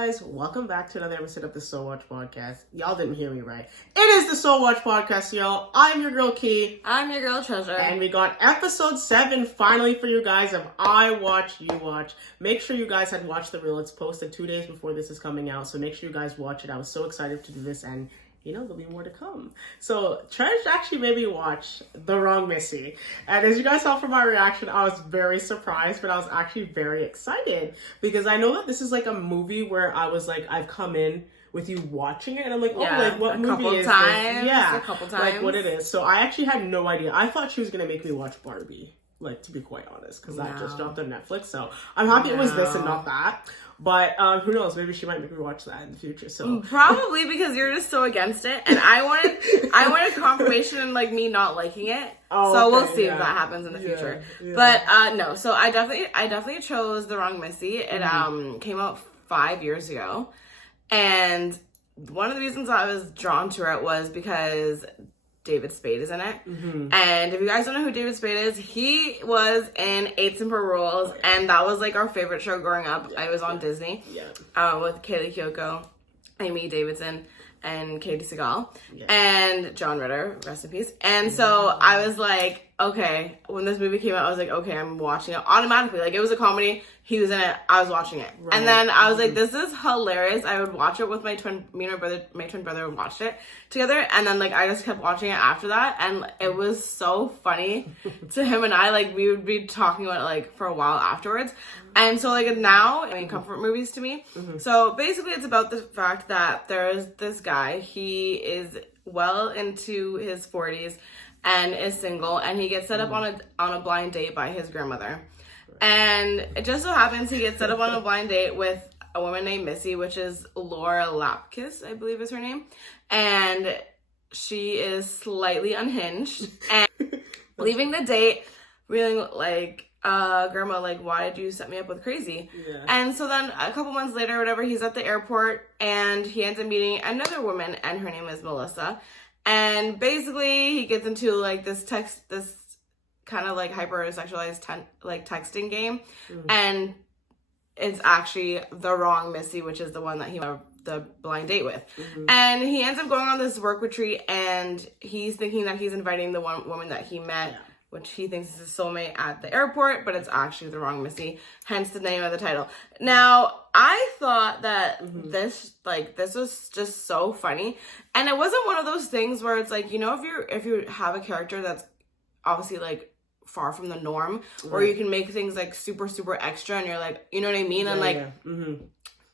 guys, welcome back to another episode of the SoWatchPodcast. Y'all didn't hear me right. It is the SoWatchPodcast, y'all. I'm your girl Key. I'm your girl Treasure. And we got episode 7 finally for you guys of I Watch, You Watch. Make sure you guys had watched the reel. It's posted 2 days before this is coming out, so make sure you guys watch it. I was so excited to do this, and you know, there'll be more to come. So, Treasure actually made me watch The Wrong Missy. And as you guys saw from my reaction, I was very surprised, but I was actually very excited. Because I know that this is like a movie where I was like, I've come in with you watching it, and I'm like, oh, like, what movie is this? Yeah, a couple times. Like, what it is. So, I actually had no idea. I thought she was going to make me watch Barbie. Like, to be quite honest, because that just dropped on Netflix. So, I'm happy it was this and not that. But who knows? Maybe she might make me watch that in the future. So probably because you're just so against it, and I wanted confirmation and like me not liking it. Oh, so we'll see if that happens in the future. Yeah. But no, so I definitely chose The Wrong Missy. It came out 5 years ago, and one of the reasons I was drawn to it was because David Spade is in it. And if you guys don't know who David Spade is, he was in Eight Simple Rules, and that was like our favorite show growing up. I was on Disney with Kaylee Kyoko, Amy Davidson, and Katie Seagal, and John Ritter, rest in peace. And so I was like, okay, when this movie came out, I was like, okay, I'm watching it automatically. Like, it was a comedy, he was in it, I was watching it. Right. And then I was like, this is hilarious. I would watch it with my twin brother watched it together, and then like I just kept watching it after that, and it was so funny to him and I. Like, we would be talking about it like for a while afterwards. And so like now, I mean, comfort movies to me. So basically it's about the fact that there's this guy, he is well into his 40s and is single, and he gets set up on a blind date by his grandmother. And it just so happens he gets set up on a blind date with a woman named Missy, which is Laura Lapkus, I believe is her name. And she is slightly unhinged and leaving the date feeling like, grandma, like, why did you set me up with crazy? And so then a couple months later, whatever, he's at the airport and he ends up meeting another woman, and her name is Melissa. And basically he gets into like this kind of like hyper-sexualized texting game, and it's actually the wrong Missy, which is the one that he went the blind date with. And he ends up going on this work retreat, and he's thinking that he's inviting the one woman that he met, which he thinks is his soulmate, at the airport, but it's actually the wrong Missy, hence the name of the title. Now, I thought that this was just so funny, and it wasn't one of those things where it's like, you know, if you have a character that's obviously like far from the norm, or you can make things like super, super extra, and you're like, you know what I mean? And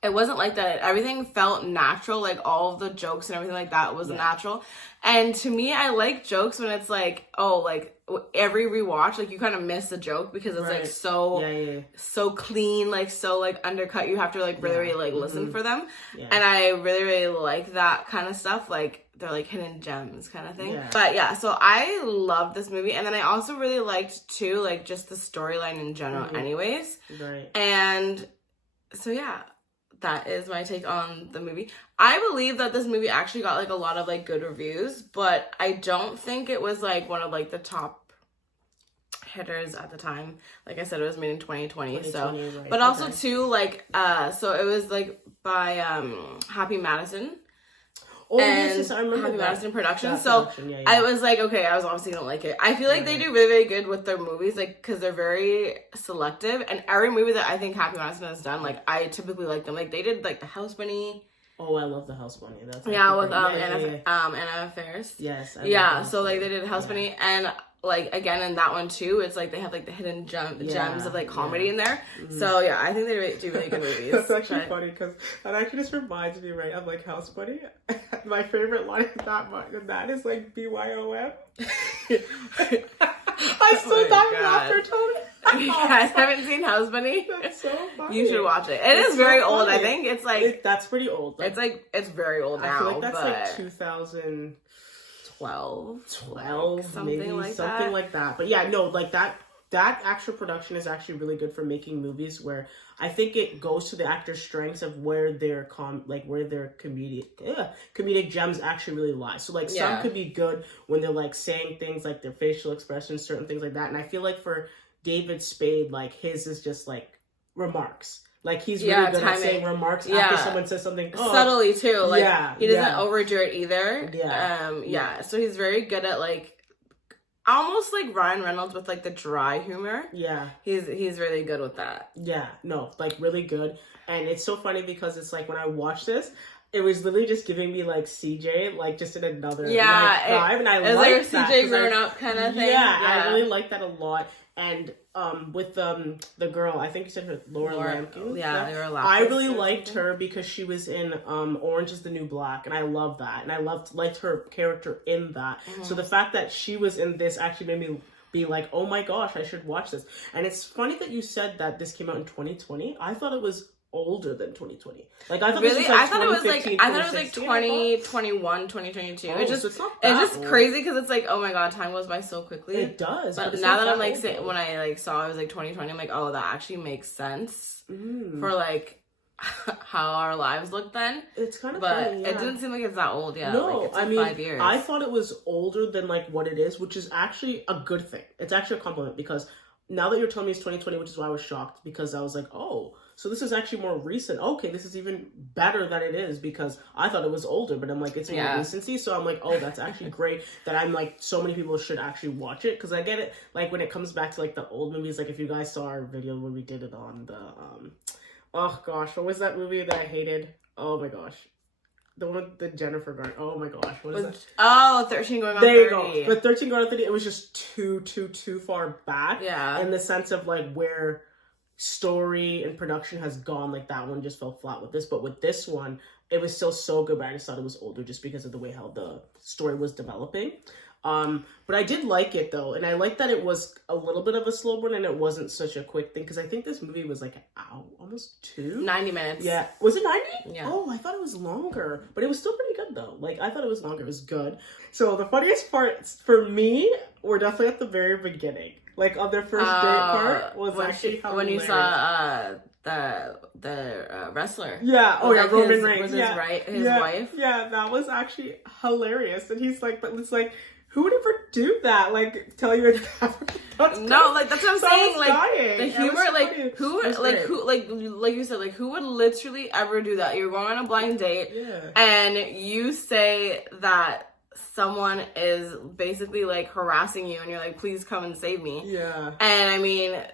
it wasn't like that. Everything felt natural. Like, all of the jokes and everything like that was natural. And to me, I like jokes when it's like, oh, like every rewatch, like you kind of miss the joke because it's like so clean, like so like undercut. You have to like really like listen for them. And I really, really like that kind of stuff. Like, they're like hidden gems kind of thing. But yeah, so I loved this movie. And then I also really liked too, like just the storyline in general anyways. And so yeah, that is my take on the movie. I believe that this movie actually got like a lot of like good reviews, but I don't think it was like one of like the top hitters at the time. Like I said, it was made in 2020, so but also too like so it was like by Happy Madison. Oh, yes, I remember Happy that. Madison Productions. So I was like, okay, I was obviously gonna like it. I feel like they do really, really good with their movies, like, because they're very selective. And every movie that I think Happy Madison has done, like, I typically like them. Like, they did like The House Bunny. Oh, I love The House Bunny. That's with Anna Faris. Yes. So like they did House Bunny, and like again in that one too, it's like they have like the hidden gems of like comedy in there. So yeah, I think they do really good movies. That's actually funny, because that actually just reminds me, right, of like House Bunny. My favorite line of that is like BYOM. I still talk after Tony. You guys haven't seen House Bunny? That's so funny. You should watch it. It's very so old. I think it's like that's pretty old. Like, it's very old now. I feel like that's like 2012, something like that. But yeah, no, like that actual production is actually really good for making movies where I think it goes to the actor's strengths of where their comedic gems actually really lie. So like some could be good when they're like saying things like their facial expressions, certain things like that. And I feel like for David Spade, like his is just like remarks. Like, he's really good at saying remarks after someone says something. Subtly, too. Like, he doesn't overdo it either. So he's very good at, like, almost like Ryan Reynolds with, like, the dry humor. Yeah. He's really good with that. Yeah. No, like, really good. And it's so funny because it's, like, when I watch this, it was literally just giving me, like, CJ, like, just in another vibe. And I like that. CJ grown up kind of thing. Yeah, I really like that a lot. And with the girl, I think you said her, Laura Lampkin. Yeah, Laura Lampkin. I really liked her because she was in Orange is the New Black, and I love that. And I liked her character in that. Mm-hmm. So the fact that she was in this actually made me be like, oh my gosh, I should watch this. And it's funny that you said that this came out in 2020. I thought it was older than 2020. Like, I thought really? This was like I thought it was like 2021, 2022. Oh, it's just crazy because it's like, oh my god, time goes by so quickly. It does. But now that I'm like when I like saw it was like 2020, I'm like, oh, that actually makes sense for like how our lives look then. It's kind of funny, it didn't seem like it's that old yet. No, like, it's 5 years. I thought it was older than like what it is, which is actually a good thing. It's actually a compliment because now that you're telling me it's 2020, which is why I was shocked, because I was like, oh, so this is actually more recent. Okay, this is even better than it is, because I thought it was older, but I'm like, it's more recency. So I'm like, oh, that's actually great that I'm like, so many people should actually watch it, because I get it. Like, when it comes back to like the old movies, like if you guys saw our video when we did it on the, oh gosh, what was that movie that I hated? Oh my gosh. The one with the Jennifer Garner. Oh my gosh, what is that? Oh, 13 going on 30. There you go. But 13 going on 30, it was just too far back. Yeah. In the sense of like where story and production has gone, like that one just fell flat with this. But with this one, it was still so good, but I just thought it was older just because of the way how the story was developing. But I did like it though, and I like that it was a little bit of a slow burn and it wasn't such a quick thing, because I think this movie was like almost 90 minutes. Yeah. Was it 90? Yeah. Oh, I thought it was longer, but it was still pretty good though. Like, I thought it was longer. It was good. So the funniest parts for me were definitely at the very beginning. Like, on their first date part was actually when you saw the wrestler. Yeah. Oh, yeah. Roman Reigns. Was his wife. Yeah, that was actually hilarious. And he's like, but it's like, who would ever do that? Like, tell you no, like that's what I'm saying. Like dying. The humor, like who you said, like who would literally ever do that? You're going on a blind date, and you say that someone is basically like harassing you, and you're like, please come and save me. Yeah. And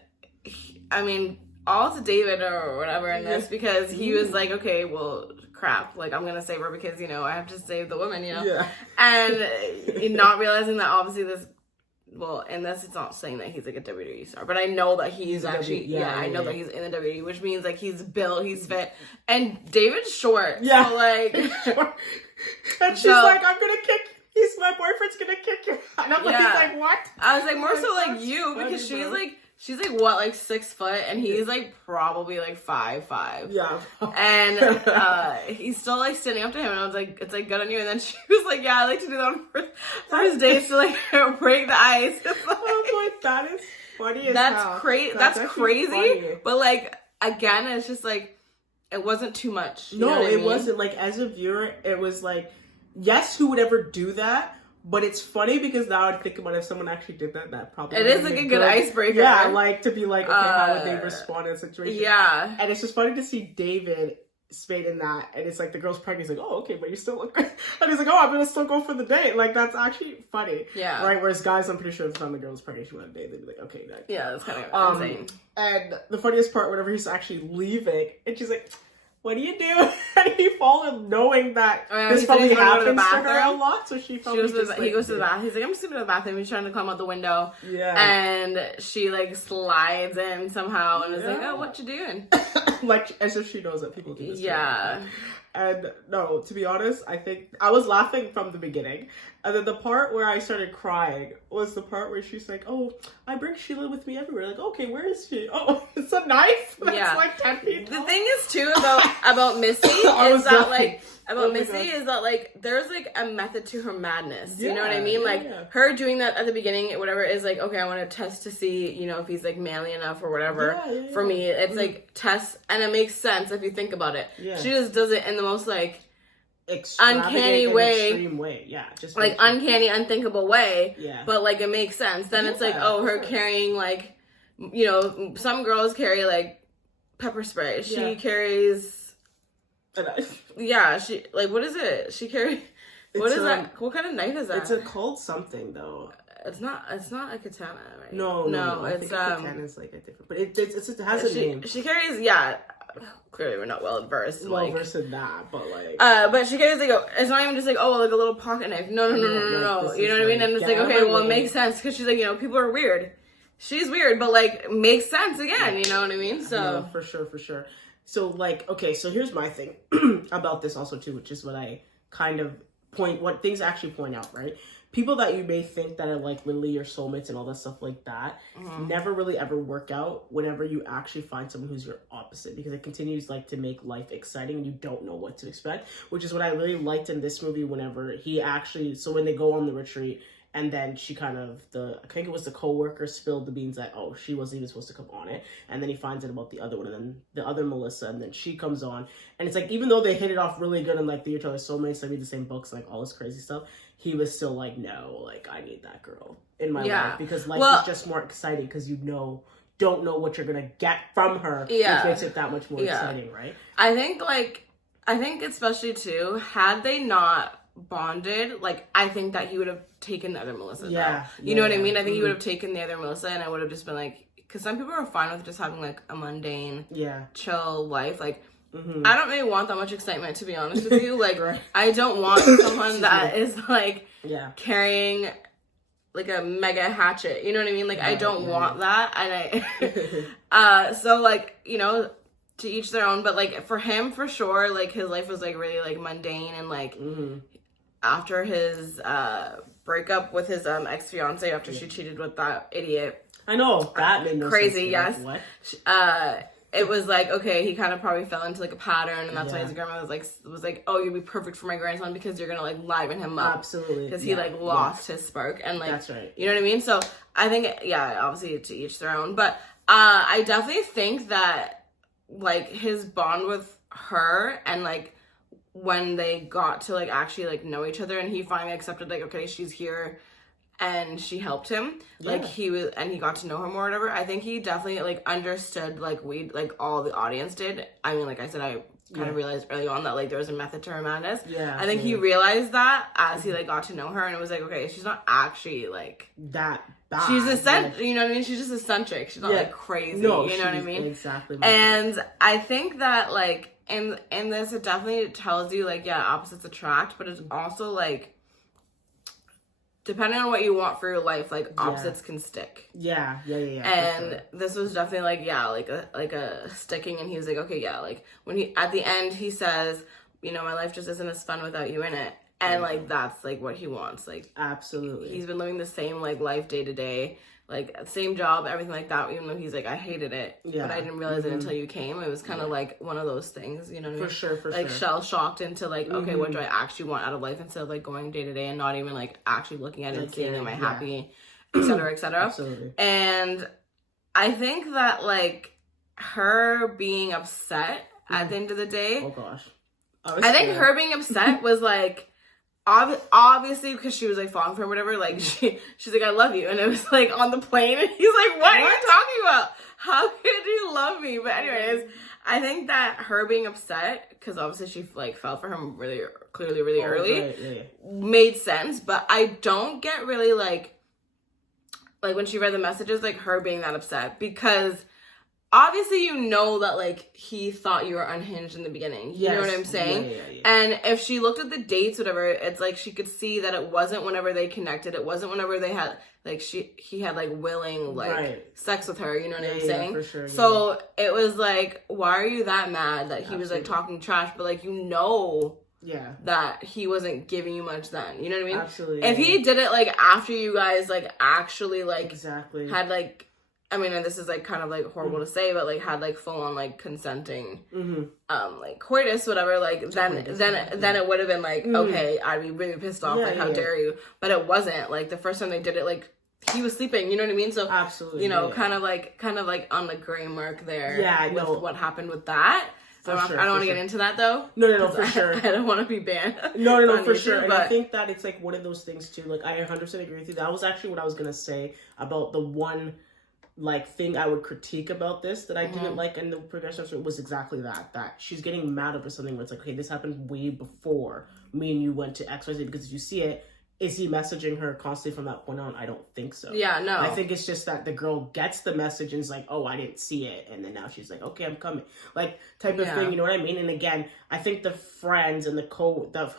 I mean, all to David or whatever in this, because he was like, okay, well, crap, like I'm gonna save her because, you know, I have to save the woman, you know? Yeah. And not realizing that obviously this, well, in this, it's not saying that he's like a WWE star, but I know that he's actually, I know that he's in the WWE, which means like he's built, he's fit, and David's short. Yeah. So like, and she's like, I'm gonna kick. My boyfriend's gonna kick you. And I'm like, he's like, what? I was like, more so like you, because she's like what, like 6 foot, and he's like probably like 5'5". Yeah. And he's still like standing up to him, and I was like, it's like good on you. And then she was like, yeah, I like to do that on first dates to like break the ice. I was like, that is funny as hell. That's crazy. Funny. But like, again, it's just like, it wasn't too much. No, it wasn't. Like, as a viewer, it was like, yes, who would ever do that? But it's funny because now I think about if someone actually did that, that probably it is like a good icebreaker. Yeah, like to be like, okay, how would they respond in a situation? Yeah, and it's just funny to see David Spade in that, and it's like the girl's pregnant. He's like, oh, okay, but you still look good. And he's like, oh, I'm gonna still go for the date. Like, that's actually funny. Yeah. Right. Whereas guys, I'm pretty sure if the time the girl's pregnant, she went on a date, they'd be like, okay, nice. Yeah, that's kind of insane. And the funniest part, whenever he's actually leaving, and she's like, what do you do? And he followed knowing that this probably happens to her a lot, so he goes to the bathroom. He's like, I'm just gonna go to the bathroom. He's trying to climb out the window. Yeah. And she like slides in somehow and is like, oh, what you doing? Like, as if she knows that people do this. Yeah. And no, to be honest, I think I was laughing from the beginning. And then the part where I started crying was the part where she's like, oh, I bring Sheila with me everywhere. Like, okay, where is she? Oh, it's a knife that's like 10 feet tall. The thing is, too, about Missy is that, like, is that, like, there's, like, a method to her madness. You know what I mean? Like, her doing that at the beginning, whatever, is like, okay, I want to test to see, you know, if he's, like, manly enough or whatever. For me, it's, like, test, and it makes sense if you think about it. Yeah. She just does it in the most, like, uncanny way, extreme way, just like uncanny, unthinkable way. Yeah, but like it makes sense. Then it's like, oh, her carrying like, you know, some girls carry like pepper spray. She carries a knife. Yeah, she what is it? She carries. What is that? What kind of knife is that? It's a called something though. It's not a katana, right? No. I think a katana is like a different, but it has a name. She carries, clearly we're not well versed in that, but like. But she carries it's not even just like a little pocket knife. No. You know what I mean? And it's like, okay, well, it makes sense because she's like, people are weird. She's weird, but like makes sense again. You know what I mean? So no, for sure. So like, okay, so here's my thing about this also too, which is what I kind of what things actually point out, right? People that you may think that are like literally your soulmates and all that stuff like that never really ever work out whenever you actually find someone who's your opposite, because it continues like to make life exciting and you don't know what to expect, which is what I really liked in this movie whenever he actually, so when they go on the retreat and then she kind of, I think it was the co-worker spilled the beans that, she wasn't even supposed to come on it. And then he finds out about the other one and then the other Melissa and then she comes on. And it's like, even though they hit it off really good and like they're each other's soulmates, they read the same books, like all this crazy stuff, he was still like, no, like I need that girl in my life because life is just more exciting because don't know what you're going to get from her, which makes it that much more exciting, right? I think especially too, had they not bonded, like I think that he would have taken the other Melissa. You know what I mean? I think he would have taken the other Melissa and I would have just been like, because some people are fine with just having like a mundane, chill life. Like, I don't really want that much excitement, to be honest with you. Like, I don't want someone that is like carrying like a mega hatchet. You know what I mean? Like, I don't want that. And I, so like, to each their own. But like for him, for sure, like his life was like really like mundane and like after his breakup with his ex-fiance after she cheated with that idiot. I know that made no crazy. Sense. Yes. What? It was like, okay, he kind of probably fell into like a pattern, and that's why his grandma was like, oh, you'd be perfect for my grandson because you're gonna like liven him up. Absolutely. Because he like lost his spark and like that's right. You know what I mean? So I think obviously to each their own, but I definitely think that like his bond with her and like when they got to like actually like know each other and he finally accepted like, okay, she's here and she helped him, like he got to know her more or whatever. I think he definitely like understood like all the audience did. I mean, like I said, I kind of realized early on that like there was a method to her madness. I think he realized that as he like got to know her, and it was like, okay, she's not actually like that bad. She's eccentric, you know what I mean? She's just eccentric. She's not like crazy, you know what I mean? Exactly. And I think that like in this, it definitely tells you like, opposites attract, but it's also like, depending on what you want for your life, like opposites can stick. Yeah. And this was definitely like a sticking, and he was like, okay, like when he at the end he says, my life just isn't as fun without you in it, and like that's like what he wants. Like absolutely, he's been living the same like life day to day, like same job, everything like that. Even though he's like, I hated it, but I didn't realize it until you came. It was kind of like one of those things, you know what I mean? For sure. Like shell shocked into like, okay, what do I actually want out of life, instead of like going day to day and not even like actually looking at it and seeing, am I happy, etc., etc. Absolutely. And I think that like her being upset at the end of the day. Oh gosh. I think her being upset was like, obviously because she was like falling for him, whatever, like she's like, I love you, and it was like on the plane and he's like, what are you talking about? How could you love me? But anyways, I think that her being upset, because obviously she like fell for him really early, made sense. But I don't get really like when she read the messages, like her being that upset, because obviously that like he thought you were unhinged in the beginning. You know what I'm saying? Yeah. And if she looked at the dates, whatever, it's like she could see that it wasn't whenever they connected. It wasn't whenever they had like he had like willing like sex with her. You know what I'm saying? For sure. So it was like, why are you that mad that he was like talking trash, but like that he wasn't giving you much then? You know what I mean? Absolutely. If he did it like after you guys like actually like had like, I mean, and this is like kind of like horrible to say, but like had like full on like consenting, like coitus, whatever. Like then it would have been like, okay, I'd be really pissed off. Like, how dare you? But it wasn't. Like the first time they did it, like he was sleeping. You know what I mean? So absolutely, kind of like on the gray mark there. Yeah, with what happened with that. I don't want to get into that though. No, for sure. I don't want to be banned. No, for sure. And I think that it's like one of those things too. Like I 100% agree with you. That was actually what I was gonna say about the one like thing I would critique about this that I didn't like in the progression of it was exactly that she's getting mad over something where it's like, okay, this happened way before me and you went to XYZ, because if you see it, is he messaging her constantly from that point on? I don't think so. Yeah, no. I think it's just that the girl gets the message and is like, oh, I didn't see it. And then now she's like, okay, I'm coming. Like, type of thing, you know what I mean? And again, I think the friends and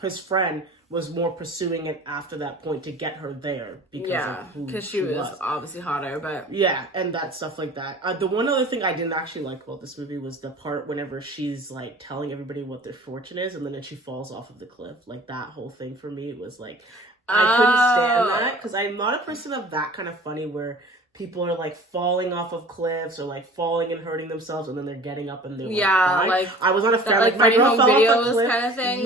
his friend was more pursuing it after that point to get her there. Because she was obviously hotter, but... Yeah, and that stuff like that. The one other thing I didn't actually like about this movie was the part whenever she's, like, telling everybody what their fortune is, and then she falls off of the cliff. Like, that whole thing for me was, like... I couldn't stand that, because I'm not a person of that kind of funny where people are like falling off of cliffs or like falling and hurting themselves and then they're getting up and they're like I was not a fan, like funny home videos kind of thing,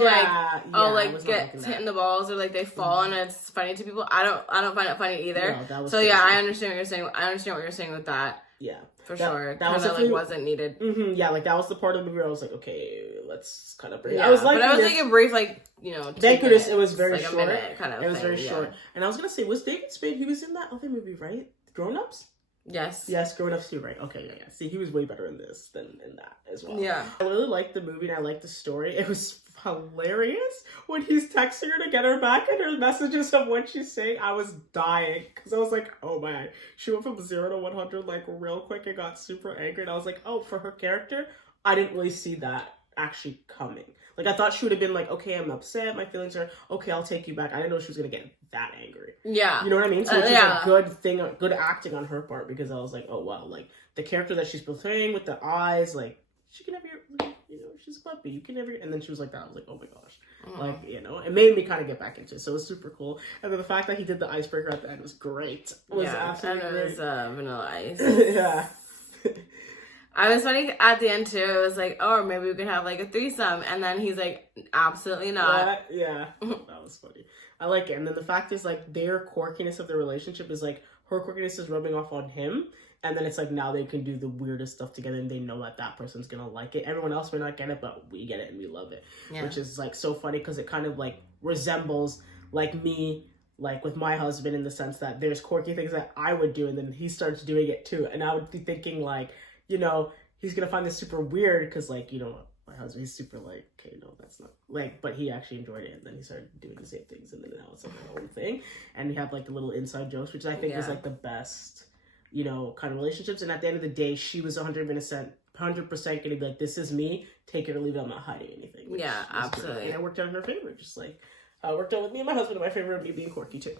get hitting the balls or like they fall and it's funny to people. I don't find it funny either. No, so crazy. I understand what you're saying. I understand what you're saying with that. Yeah, for sure. That was like wasn't needed. Yeah, like that was the part of the movie where I was like, okay, let's kind of bring. Yeah, I was like a brief, like, you know. Thank goodness it was very short. Kind of. It was very short. And I was gonna say, was David Spade? He was in that other movie, right? Grown Ups. Yes, Grown Ups too, right? Okay, yeah. See, he was way better in this than in that as well. Yeah, I really liked the movie and I liked the story. It was hilarious when he's texting her to get her back and her messages of what she's saying. I was dying because I was like, oh man, she went from 0 to 100 like real quick and got super angry. And I was like, oh, for her character, I didn't really see that actually coming. Like, I thought she would have been like, okay, I'm upset, my feelings are okay, I'll take you back. I didn't know she was gonna get that angry. Yeah, you know what I mean? So it's just a good thing, good acting on her part, because I was like, oh wow, like the character that she's portraying with the eyes, like she can have your, you know, she's a puppy, you can have your, and then she was like that. I was like, oh my gosh, like, you know, it made me kind of get back into it. So it was super cool, and then the fact that he did the icebreaker at the end was great. It was absolutely and it was Vanilla Ice. Yeah. I was funny at the end too. It was like, oh, maybe we could have like a threesome, and then he's like, absolutely not. What? Yeah, that was funny. I like it. And then the fact is, like, their quirkiness of their relationship is like her quirkiness is rubbing off on him, and then it's like now they can do the weirdest stuff together, and they know that that person's gonna like it. Everyone else may not get it, but we get it and we love it, which is like so funny because it kind of like resembles like me. Like with my husband, in the sense that there's quirky things that I would do, and then he starts doing it too, and I would be thinking like, you know, he's gonna find this super weird because, like, you know, my husband, he's super like, okay, no, that's not like, but he actually enjoyed it, and then he started doing the same things, and then now it's like our own thing, and we have like the little inside jokes, which I think is like the best, you know, kind of relationships. And at the end of the day, she was 100% gonna be like, this is me, take it or leave it, I'm not hiding anything. Yeah, absolutely. And it worked out in her favor, just like. Worked out with me and my husband, and my favorite of me being quirky too.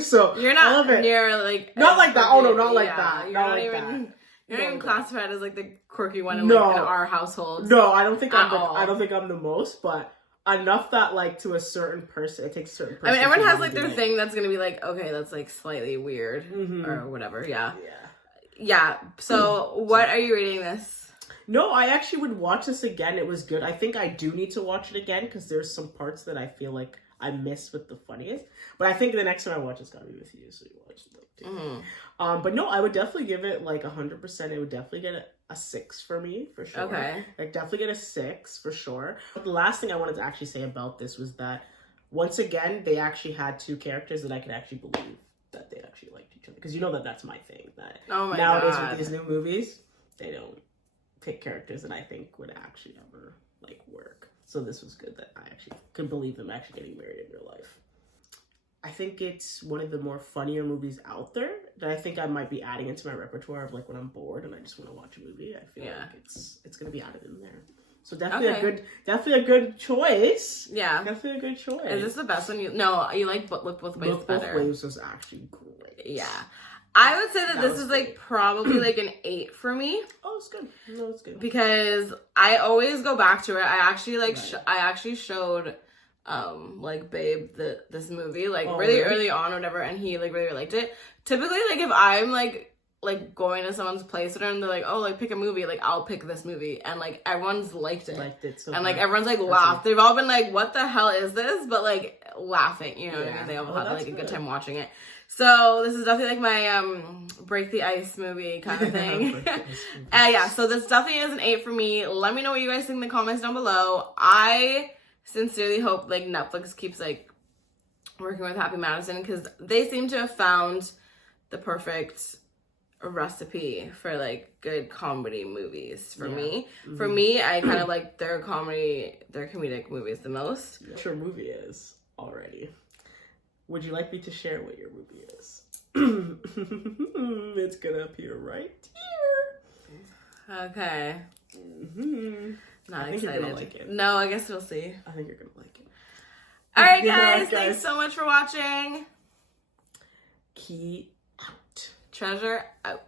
So you're not near like not like that. Oh no, not like that. You're not like even. That. You're not even classified as like the quirky one in our household. No, I don't think I don't think I'm the most, but enough that like to a certain person, it takes a certain person. I mean, everyone has like their thing that's gonna be like, okay, that's like slightly weird or whatever. Yeah. So what are you rating this? No, I actually would watch this again. It was good. I think I do need to watch it again because there's some parts that I feel like I miss with the funniest. But I think the next time I watch it's gotta be with you, so you watch it like too. But no, I would definitely give it like 100%. It would definitely get a 6 for me, for sure. Okay. Like definitely get a 6 for sure. But the last thing I wanted to actually say about this was that once again, they actually had two characters that I could actually believe that they actually liked each other. Because you know that that's my thing. That nowadays with these new movies, they don't pick characters that I think would actually ever like work. So this was good that I actually could believe them actually getting married in real life. I think it's one of the more funnier movies out there that I think I might be adding into my repertoire of like when I'm bored and I just want to watch a movie. I feel like it's gonna be added in there. So definitely a good choice. Yeah, definitely a good choice. Is this the best one? You like Look Both Ways better. Look Both Ways was actually great. Yeah. I would say that this is like probably like an 8 for me. Oh, it's good. No, it's good. Because I always go back to it. I actually like I actually showed like Babe this movie like really early on or whatever, and he like really liked it. Typically, like if I'm like going to someone's place and they're like, oh, like pick a movie, like I'll pick this movie, and like everyone's liked it so and like everyone's like laughed. They've all been like, what the hell is this? But like laughing, you know what I mean? They all had like a good time watching it. So this is definitely like my break the ice movie kind of thing. So this definitely is an 8 for me. Let me know what you guys think in the comments down below. I sincerely hope like Netflix keeps like working with Happy Madison because they seem to have found the perfect a recipe for like good comedy movies for me. For me, I kind of like their comedic movies the most. What your movie is already. Would you like me to share what your movie is? It's gonna appear right here. Okay. Not I think excited. you're gonna like it. No, I guess we'll see. I think you're gonna like it. All right, guys. Thanks so much for watching. Key out. Treasure out.